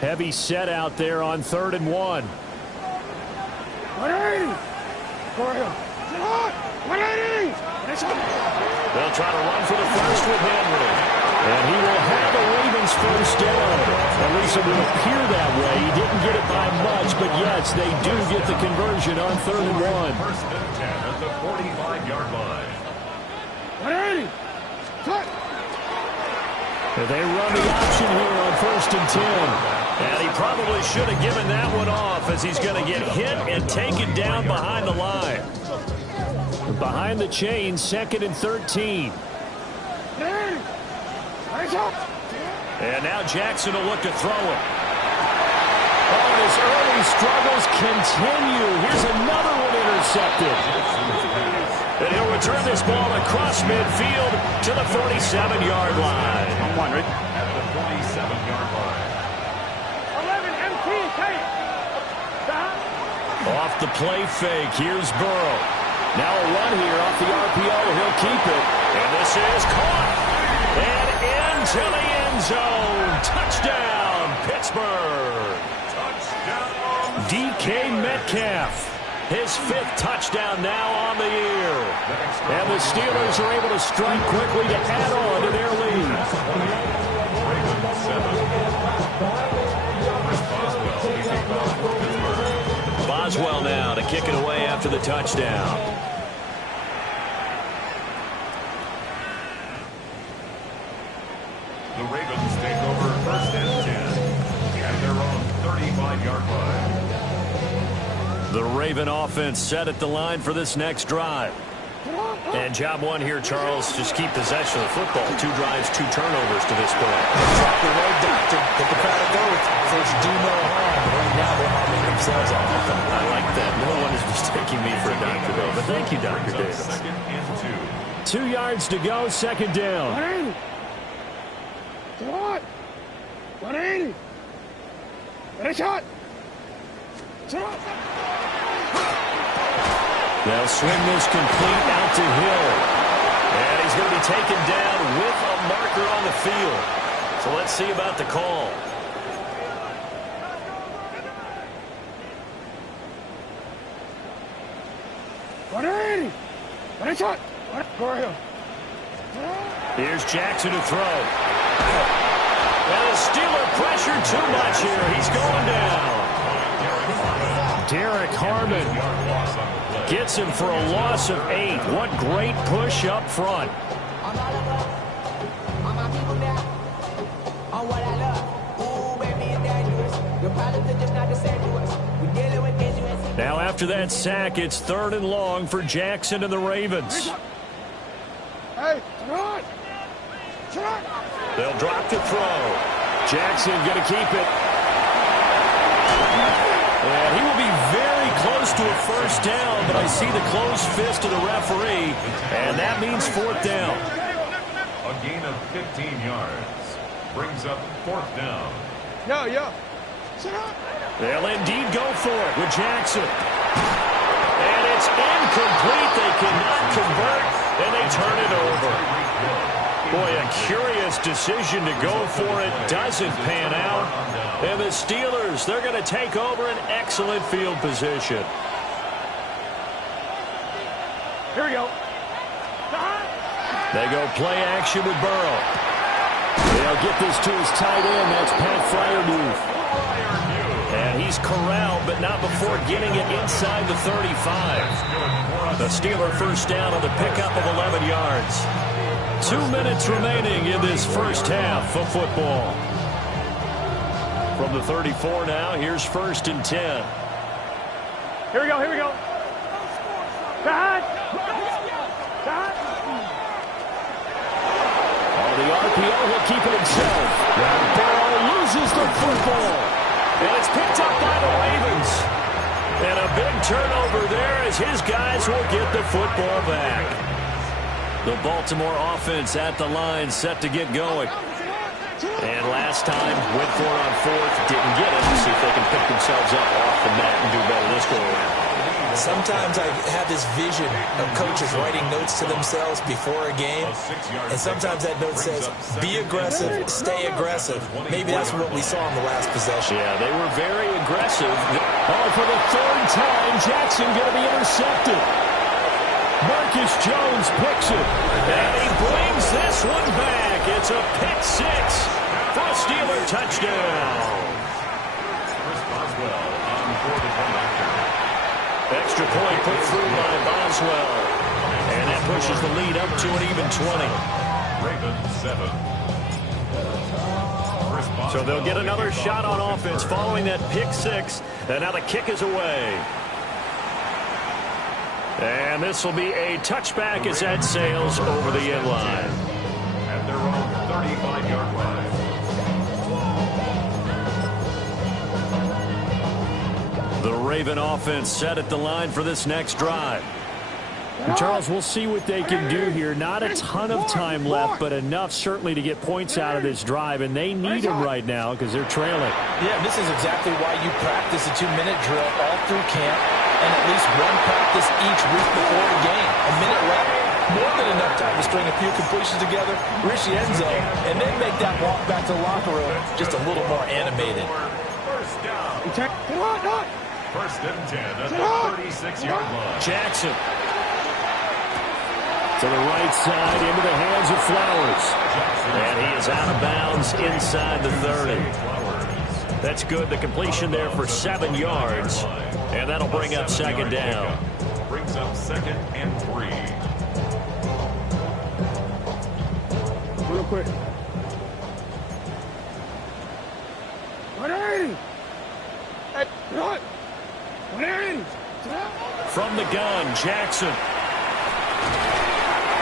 Heavy set out there on 3rd and 1. 180! 180! They'll try to run for the first with Henry. And he will have the Ravens first down. At least it would appear that way. He didn't get it by much, but yes, they do get the conversion on 3rd and 1. First and 10 at the 45-yard line. 180! Cut! They run the option here on 1st and 10. And he probably should have given that one off as he's going to get hit and taken down behind the line. Behind the chain, 2nd and 13. And now Jackson will look to throw it. Oh, and his early struggles continue. Here's another one intercepted. And he'll return this ball across midfield to the 47-yard line. 100 at the 47-yard line. 11 MT, Off the play fake, here's Burrow. Now a run here off the RPO. He'll keep it. And this is caught. And into the end zone. Touchdown, Pittsburgh. Touchdown. DK Metcalf. His 5th touchdown now on the year. And the Steelers are able to strike quickly to add on to their lead. Boswell now to kick it away after the touchdown. The Ravens take over 1st and 10 at their own 35-yard line. The Raven offense set at the line for this next drive. And job one here, Charles, just keep possession of the football. 2 drives, 2 turnovers to this point. Exactly right, Doctor. Get the crowd of both. First, do no harm. Right now, they're harming themselves off the phone. I like that. No one is mistaking me for a doctor, though. But thank you, Dr. Davis. 2nd and 2. 2 yards to go, 2nd down. 180! What? 180! Ready, shot! Shot! They'll swing this complete out to Hill. And he's going to be taken down with a marker on the field. So let's see about the call. Here's Jackson to throw. And the Steeler pressure too much here. He's going down. Derek Harmon gets him for a loss of 8. What great push up front. Now after that sack, it's 3rd and long for Jackson and the Ravens. They'll drop to throw. Jackson going to keep it. And he will be very close to a first down, but I see the closed fist of the referee, and that means 4th down. A gain of 15 yards brings up 4th down. They'll indeed go for it with Jackson. And it's incomplete. They cannot convert, and they turn it over. Boy, a curious decision to go for it. Doesn't pan out. And the Steelers, they're going to take over an excellent field position. Here we go. They go play action with Burrow. They'll get this to his tight end. That's Pat Freiermuth. And he's corralled, but not before getting it inside the 35. The Steeler first down on the pickup of 11 yards. 2 minutes remaining in this first half of football. From the 34 now, here's 1st and 10. Here we go. On the RPO, he'll keep it himself. Burrow loses the football. And it's picked up by the Ravens. And a big turnover there as his guys will get the football back. The Baltimore offense at the line set to get going. And last time, went for it on 4th, didn't get it. See if they can pick themselves up off the mat and do better this go around. Sometimes I have this vision of coaches writing notes to themselves before a game, and sometimes that note says, be aggressive, stay aggressive. Maybe that's what we saw in the last possession. Yeah, they were very aggressive. Oh, for the third time, Jackson going to be intercepted. Marcus Jones picks it, and he brings this one back. It's a pick six for a Steeler touchdown. Extra point put through by Boswell. And that pushes the lead up to an even 20. So they'll get another shot on offense following that pick six. And now the kick is away. And this will be a touchback as that sails over the end line. At their own 35-yard line. The Raven offense set at the line for this next drive. And Charles, we'll see what they can do here. Not a ton of time left, but enough certainly to get points out of this drive, and they need them right now because they're trailing. Yeah, this is exactly why you practice a 2-minute drill all through camp and at least one practice each week before a game. A minute left, more than enough time to string a few completions together, reach the end zone, and then make that walk back to the locker room just a little more animated. First down. First and 10 at the 36-yard line. Jackson to the right side into the hands of Flowers. And he is out of bounds inside the 30. That's good. The completion there for 7 yards. And that'll bring up second down. Brings up second and 3. Real quick. 180. Hey, what? 180. From the gun, Jackson.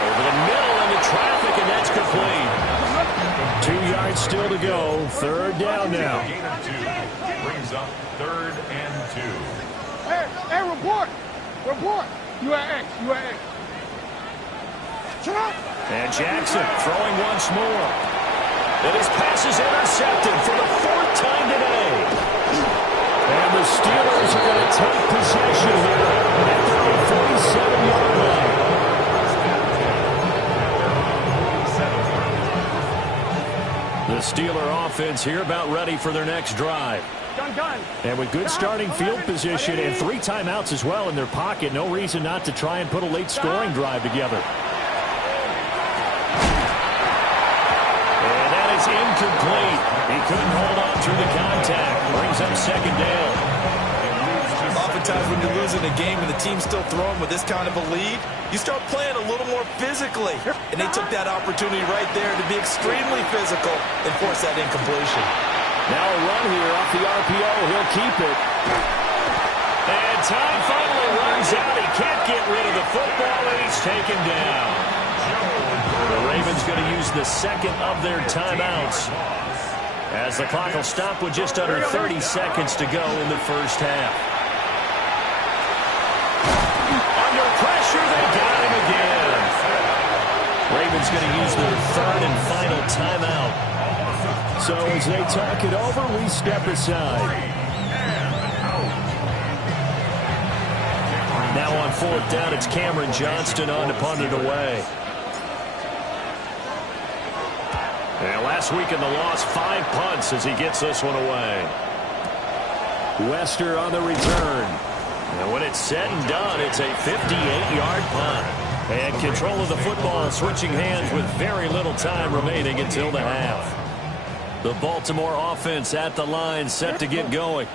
Over the middle into traffic, and that's complete. 2 yards still to go. Third down now. Gain of 2. Brings up third and 2. Hey, report. UAX. Shut up. And Jackson throwing once more. And his pass is intercepted for the 4th time today. And the Steelers are going to take possession here at their own 47-yard line. The Steeler offense here about ready for their next drive. Gun. And with good starting field position and 3 timeouts as well in their pocket, no reason not to try and put a late scoring drive together. And that is incomplete. He couldn't hold on through the contact. Brings up second down. Oftentimes when you're losing a game and the team's still throwing with this kind of a lead, you start playing a little more physically. And they took that opportunity right there to be extremely physical and force that incompletion. Now a run here off the RPO. He'll keep it. And time finally runs out. He can't get rid of the football, and he's taken down. The Ravens going to use the second of their timeouts as the clock will stop with just under 30 seconds to go in the first half. Under pressure, they got him again. Ravens going to use their third and final timeout. So as they talk it over, we step aside. Now on 4th down, it's Cameron Johnston on to punt it away. And last week in the loss, 5 punts as he gets this one away. Wester on the return. And when it's said and done, it's a 58-yard punt. And control of the football switching hands with very little time remaining until the half. The Baltimore offense at the line set to get going.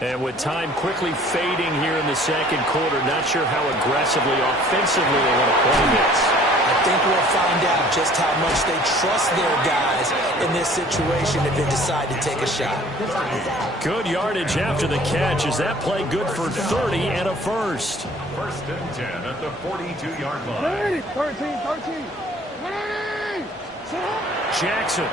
And with time quickly fading here in the second quarter, not sure how aggressively, offensively they want to play this. I think we'll find out just how much they trust their guys in this situation if they decide to take a shot. Good yardage after the catch. Is that play good for 30 and a first? First and 10 at the 42-yard line. 13. 180. Jackson.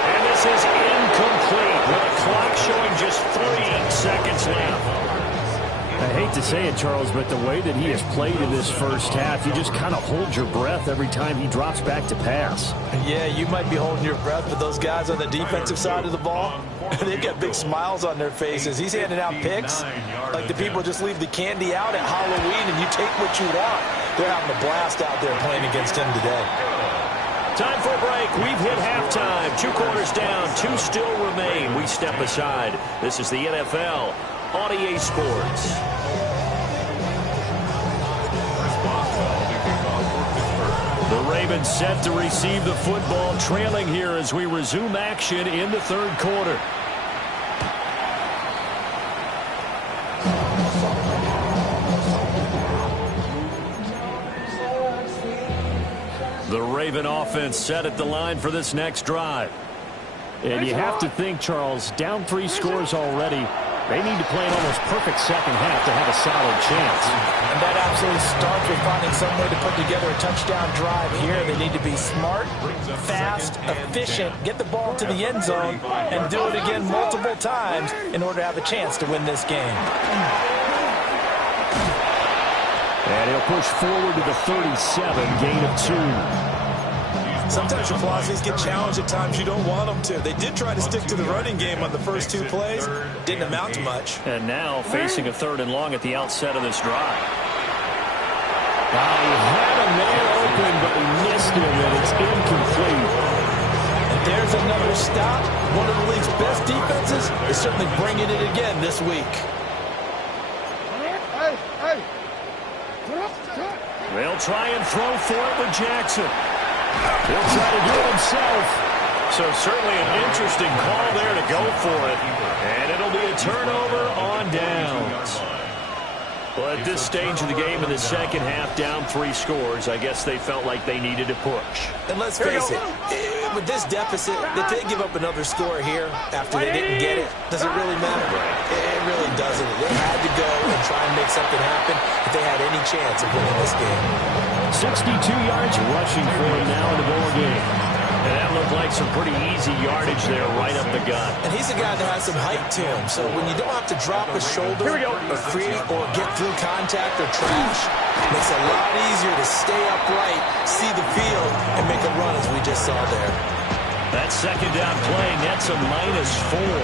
And this is incomplete with the clock showing just 3 seconds left. I hate to say it, Charles, but the way that he has played in this first half, you just kind of hold your breath every time he drops back to pass. Yeah, you might be holding your breath, but those guys on the defensive side of the ball, They've got big smiles on their faces. He's handing out picks like the people just leave the candy out at Halloween and you take what you want. They're having a blast out there playing against him today. Time for a break. We've hit halftime. 2 quarters down. 2 still remain. We step aside. This is the NFL on EA Sports. The Ravens set to receive the football, trailing here as we resume action in the third quarter. The Raven offense set at the line for this next drive. And you have to think, Charles, down 3 scores already. They need to play an almost perfect second half to have a solid chance. And that absolutely starts with finding some way to put together a touchdown drive here. They need to be smart, fast, efficient, get the ball to the end zone, and do it again multiple times in order to have a chance to win this game. And he'll push forward to the 37, gain of 2. Sometimes your philosophies get challenged at times you don't want them to. They did try to stick to the running game on the first 2 plays. Didn't amount to much. And now facing a 3rd and long at the outset of this drive. He had a man open, but he missed him, and it's incomplete. And there's another stop. One of the league's best defenses is certainly bringing it again this week. Hey. They'll try and throw for it with Jackson. He'll try to do it himself. So certainly an interesting call there to go for it. And it'll be a turnover on downs. Well, at this stage of the game in the second half, down 3 scores, I guess they felt like they needed to push. And let's face it, with this deficit, if they give up another score here after they didn't get it, does it really matter? It really doesn't. They had to go and try and make something happen if they had any chance of winning this game. 62 yards rushing for him now in the ball game. And that looked like some pretty easy yardage there right up the gut. And he's a guy that has some height to him, so when you don't have to drop a shoulder or create or get through contact or trash, it makes it a lot easier to stay upright, see the field, and make a run as we just saw there. That second down play nets a -4.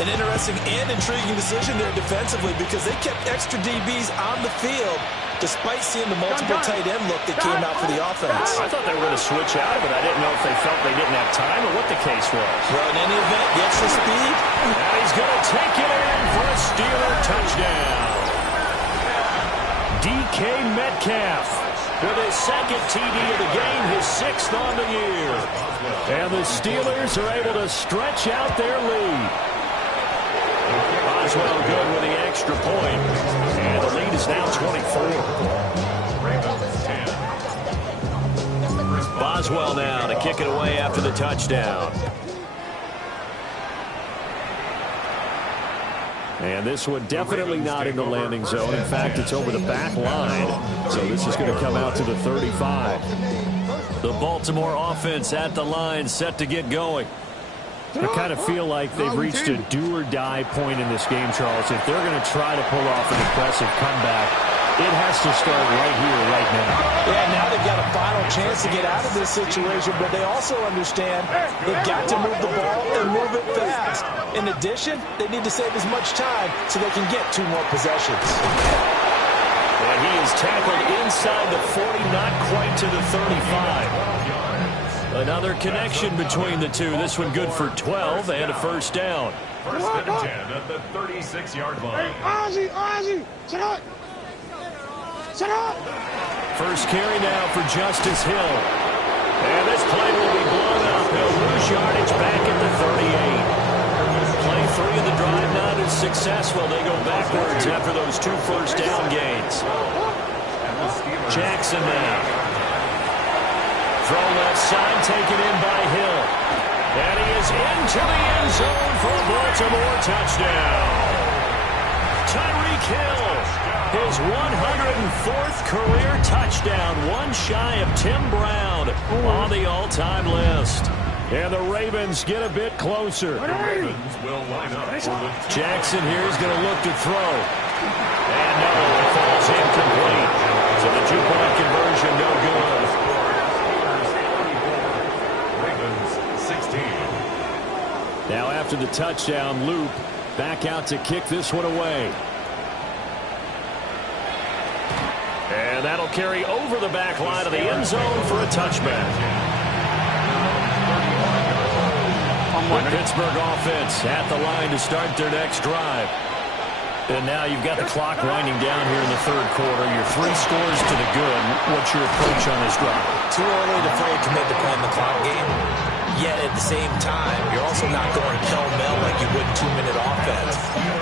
An interesting and intriguing decision there defensively because they kept extra DBs on the field despite seeing the multiple tight end look that came out for the offense. I thought they were going to switch out of it. I didn't know if they felt they didn't have time or what the case was. Well, in any event, the extra speed. And he's going to take it in for a Steeler touchdown. DK Metcalf with his 2nd TD of the game, his 6th on the year. And the Steelers are able to stretch out their lead. Boswell good with the extra point. And the lead is now 24. Boswell now to kick it away after the touchdown. And this one definitely not in the landing zone. In fact, it's over the back line. So this is going to come out to the 35. The Baltimore offense at the line, set to get going. I kind of feel like they've reached a do-or-die point in this game, Charles. If they're going to try to pull off an impressive comeback, it has to start right here, right now. Yeah, now they've got a final chance to get out of this situation, but they also understand they've got to move the ball and move it fast. In addition, they need to save as much time so they can get 2 more possessions. And he is tackled inside the 40, not quite to the 35. Another connection between the two. This one good for 12 and a first down. First and 10 at the 36-yard line. Ozzie, shut up. Shut up. First carry now for Justice Hill. And this play will be blown up. He'll lose yardage back at the 38. Play 3 of the drive not as successful. They go backwards after those 2 first down gains. Jackson now. Throw left side, taken in by Hill. And he is into the end zone for a Baltimore touchdown. Tyreek Hill, his 104th career touchdown, one shy of Tim Brown on the all-time list. And the Ravens get a bit closer. Jackson here is going to look to throw. And no, it falls incomplete. So the 2-point conversion no good. Now after after the touchdown. Loop back out to kick this one away. And that'll carry over the back line of the end zone for a touchback. The Pittsburgh offense at the line to start their next drive. And now you've got the clock winding down here in the third quarter. You're 3 scores to the good. What's your approach on this drive? Too early to fully commit to playing the clock game. Yet at the same time, you're also not going pell-mell like you would 2-minute offense.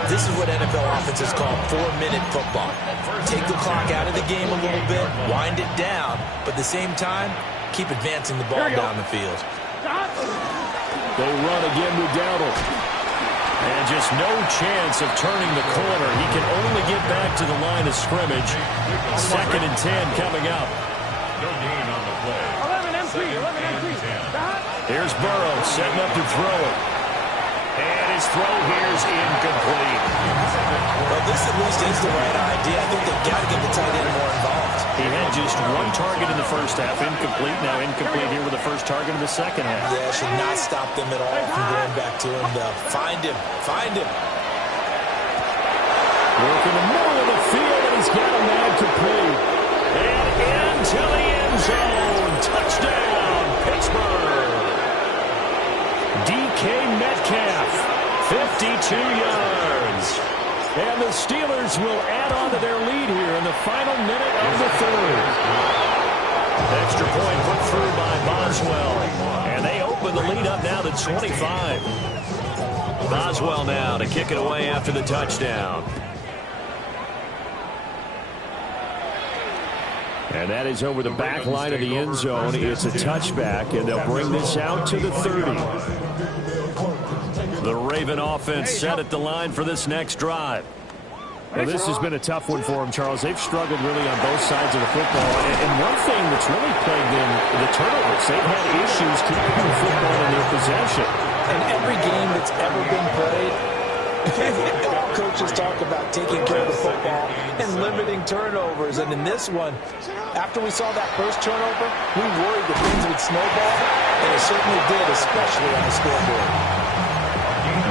This is what NFL offenses call 4-minute football. Take the clock out of the game a little bit, wind it down, but at the same time, keep advancing the ball down the field. They run again with Dowdle. And just no chance of turning the corner. He can only get back to the line of scrimmage. 2nd and 10 coming up. No gain on the play. 11 MP. Here's Burrow setting up to throw it. And his throw here's incomplete. Well, this at least is the right idea. I think they've got to get the tight end more involved. He had just 1 target in the first half. Incomplete. Now incomplete here with the first target in the second half. Yeah, should not stop them at all from going back to him. Find him. Find him. Work in the middle of the field, and he's got a man complete. And into the end zone. Touchdown, Pittsburgh. DK Metcalf, 52 yards. And the Steelers will add on to their lead here in the final minute of the third. Extra point put through by Boswell. And they open the lead up now to 25. Boswell now to kick it away after the touchdown. And that is over the back line of the end zone. It's a touchback, and they'll bring this out to the 30. The Raven offense set at the line for this next drive. Well, this has been a tough one for them, Charles. They've struggled really on both sides of the football. And one thing that's really plagued them, the turnovers. They've had issues keeping the football in their possession. In every game that's ever been played, all coaches talk about taking care of the football and limiting turnovers. And in this one, after we saw that first turnover, we worried that things would snowball, and it certainly did, especially on the scoreboard.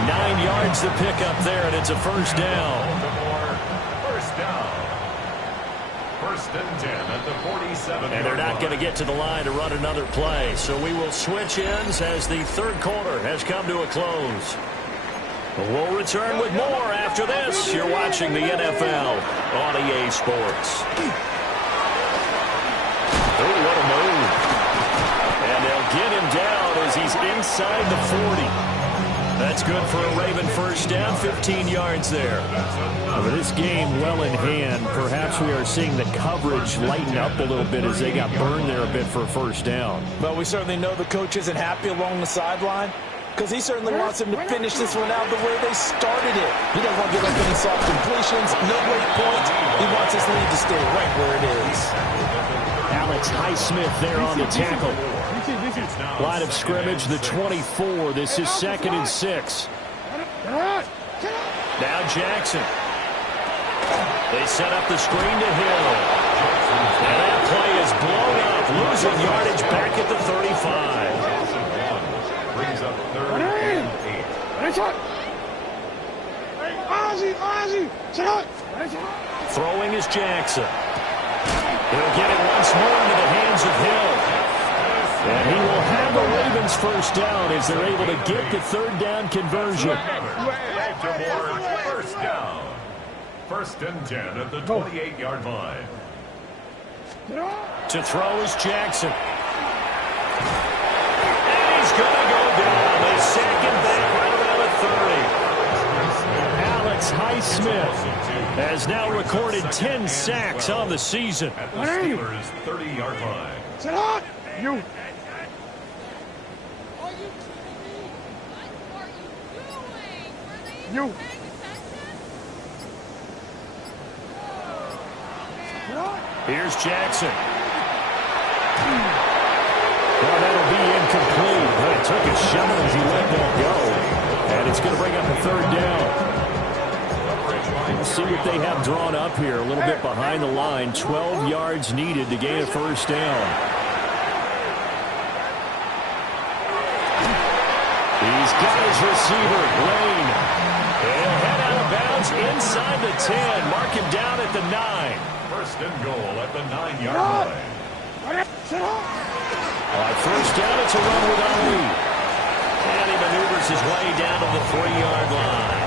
9 yards to pick up there, and it's a first down. First down. 1st and 10 at the 47. And they're not going to get to the line to run another play. So we will switch ends as the third quarter has come to a close. We'll return with more after this. You're watching the NFL on EA Sports. Oh, what a move. And they'll get him down as he's inside the 40. That's good for a Raven first down, 15 yards there. Over this game well in hand, perhaps we are seeing the coverage lighten up a little bit as they got burned there a bit for a first down. But we certainly know the coach isn't happy along the sideline, because he certainly wants them to finish this one out the way they started it. He doesn't want to give up any soft completions, no late points. He wants his lead to stay right where it is. Alex Highsmith there on the tackle. Line of scrimmage, the 24. This is 2nd and 6. Now Jackson. They set up the screen to Hill. And that play is blown up. Losing yardage back at the 35. Brings up 3rd and 8. Throwing is Jackson. He'll get it once more into the hands of Hill. And he will have the Ravens first down as they're able to get the third down conversion. Baltimore first down. 1st and 10 at the 28-yard line. To throw is Jackson. And he's going to go down. They sack him back right around the 30. Alex Highsmith has now recorded 10 sacks on the season. At the Steelers' 30-yard line. Sit up! You. You. Here's Jackson. Well, that'll be incomplete. But it took a shot as he let that go. And it's going to bring up a third down. Let's see what they have drawn up here. A little bit behind the line. 12 yards needed to gain a first down. He's he's got his receiver, Lane. He'll head out of bounds inside the 10. Mark him down at the 9. First and goal at the 9-yard line. On first down, it's a run with Ali. And he maneuvers his way down to the 3-yard line.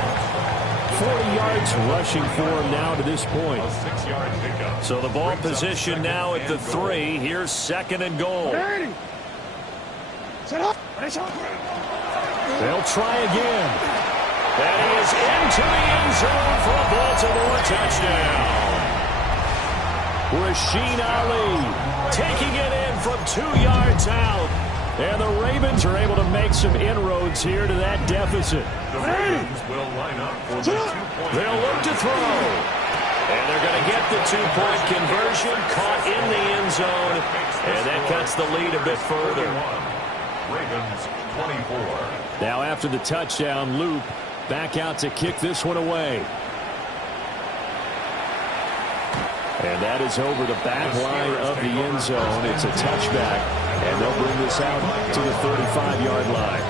40 yards rushing for him now to this point. A 6-yard pickup. So the ball position now at the 3. Here's second and goal. They'll try again. And he is into the end zone for a Baltimore touchdown. Rasheen Ali taking it in from 2 yards out. And the Ravens are able to make some inroads here to that deficit. The Ravens will line up for the 2-point. They'll look to throw. And they're going to get the 2-point conversion, caught in the end zone. And that cuts the lead a bit further. Ravens 24. Now after the touchdown, Loop back out to kick this one away. And that is over the back line of the end zone. It's a touchback. And they'll bring this out to the 35-yard line.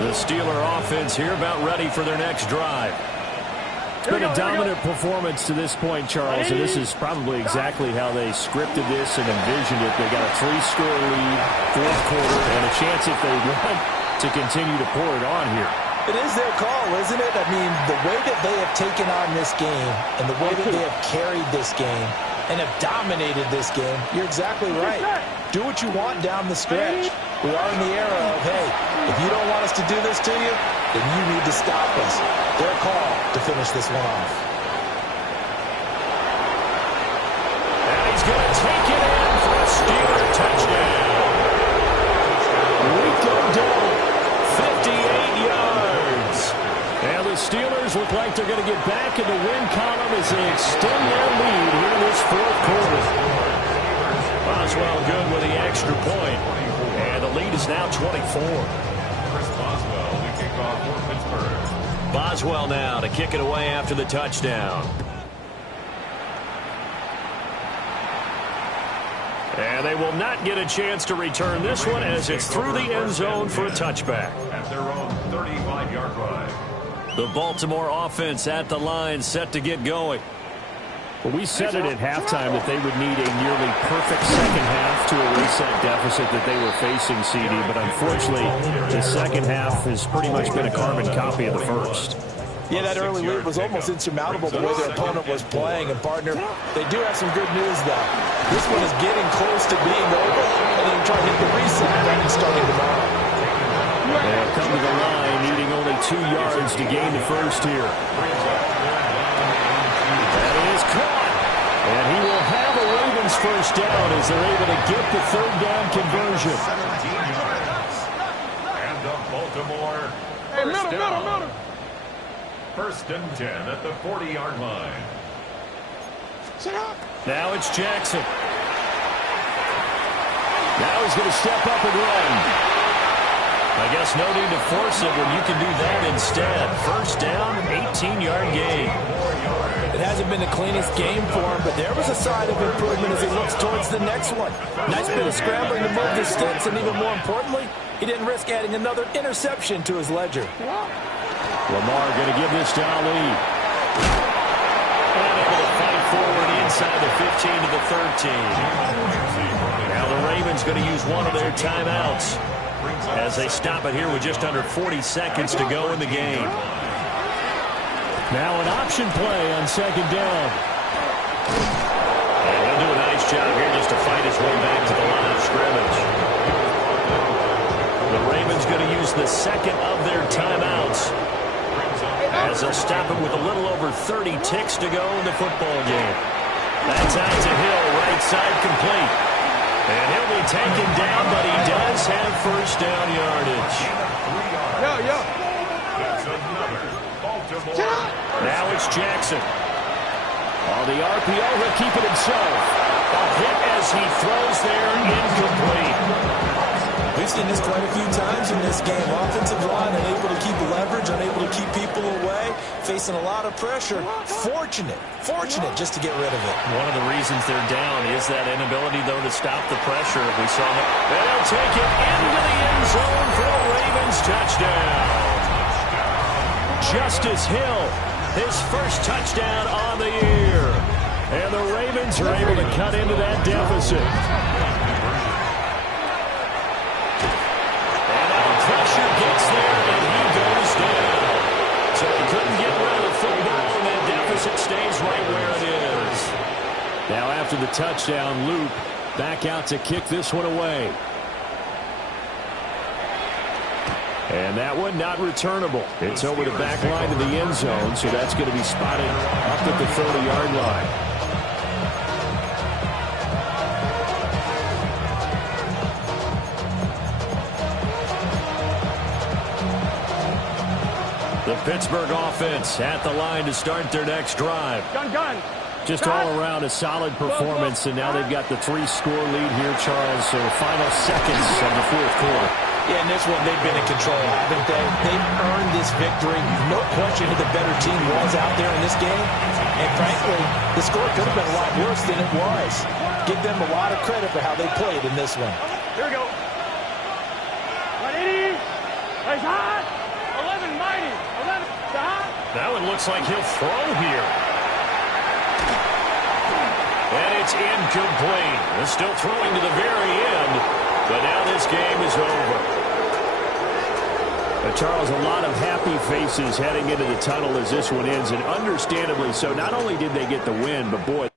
The Steeler offense here about ready for their next drive. It's been a dominant performance to this point, Charles, and this is probably exactly how they scripted this and envisioned it. They got a 3-score lead, fourth quarter, and a chance if they want to continue to pour it on here. It is their call, isn't it? I mean, the way that they have taken on this game and the way that they have carried this game and have dominated this game, you're exactly right. Do what you want down the stretch. We are in the era of, hey, if you don't want us to do this to you, then you need to stop us. Their call to finish this one off. And he's going to take it in for a Steeler touchdown. Rico Dowdle, 58 yards. And the Steelers look like they're going to get back in the win column as they extend their lead here in this fourth quarter. Boswell good with the extra point. And the lead is now 24. Chris Boswell, the kickoff for Pittsburgh. Boswell now to kick it away after the touchdown. And they will not get a chance to return this one as it's through the end zone for a touchback. At their own 35-yard line. The Baltimore offense at the line set to get going. Well, we said it at halftime that they would need a nearly perfect second half to erase that deficit that they were facing, CD. But unfortunately, the second half has pretty much been a carbon copy of the first. Yeah, that early lead was almost insurmountable the way their opponent was playing. And, partner, they do have some good news, though. This one is getting close to being over, and then try to hit the reset button starting tomorrow. They'll come to the line, needing only 2 yards to gain the first here. That is caught. And he will have a Ravens first down as they're able to get the third down conversion. 17 yards. And the Baltimore first down. First and 10 at the 40-yard line. Now it's Jackson. Now he's going to step up and run. I guess no need to force it when you can do that instead. First down, 18-yard gain. It hasn't been the cleanest game for him, but there was a sign of improvement as he looks towards the next one. Nice bit of scrambling to move the sticks, and even more importantly, he didn't risk adding another interception to his ledger. Lamar going to give this to Ali. And able to fight forward inside the 15 to the 13. Now the Ravens going to use one of their timeouts as they stop it here with just under 40 seconds to go in the game. Now an option play on second down. And he'll do a nice job here just to fight his way back to the line of scrimmage. The Ravens going to use the second of their timeouts as they'll stop it with a little over 30 ticks to go in the football game. That's out to Hill, right side complete. And he'll be taken down, but he does have first down yardage. That's another Baltimore. Now it's Jackson. On the RPO, he'll keep it himself. A hit as he throws there, incomplete. We've seen this quite a few times in this game. Offensive line unable to keep leverage, unable to keep people away, facing a lot of pressure. Fortunate just to get rid of it. One of the reasons they're down is that inability, though, to stop the pressure. We saw that. They'll take it into the end zone for a Ravens touchdown. Justice Hill, his first touchdown on the year. And the Ravens are able to cut into that deficit. Pressure gets there, and he goes down. So he couldn't get rid of the football, and that deficit stays right where it is. Now after the touchdown, Luke back out to kick this one away. And that one not returnable. It's over the back line to the end zone, so that's going to be spotted up at the 30-yard line. The Pittsburgh offense at the line to start their next drive. Gun. Just all around a solid performance, and now they've got the 3-score lead here, Charles. So final seconds of the fourth quarter. Yeah, in this one, they've been in control, haven't they? They've earned this victory. No question who the better team was out there in this game. And frankly, the score could have been a lot worse than it was. Give them a lot of credit for how they played in this one. Here we go. 180. Nice hot. 11 mighty. 11 hot. That one looks like he'll throw here. And it's incomplete. They're still throwing to the very end, but now this game is over. Charles, a lot of happy faces heading into the tunnel as this one ends, and understandably so. Not only did they get the win, but boy,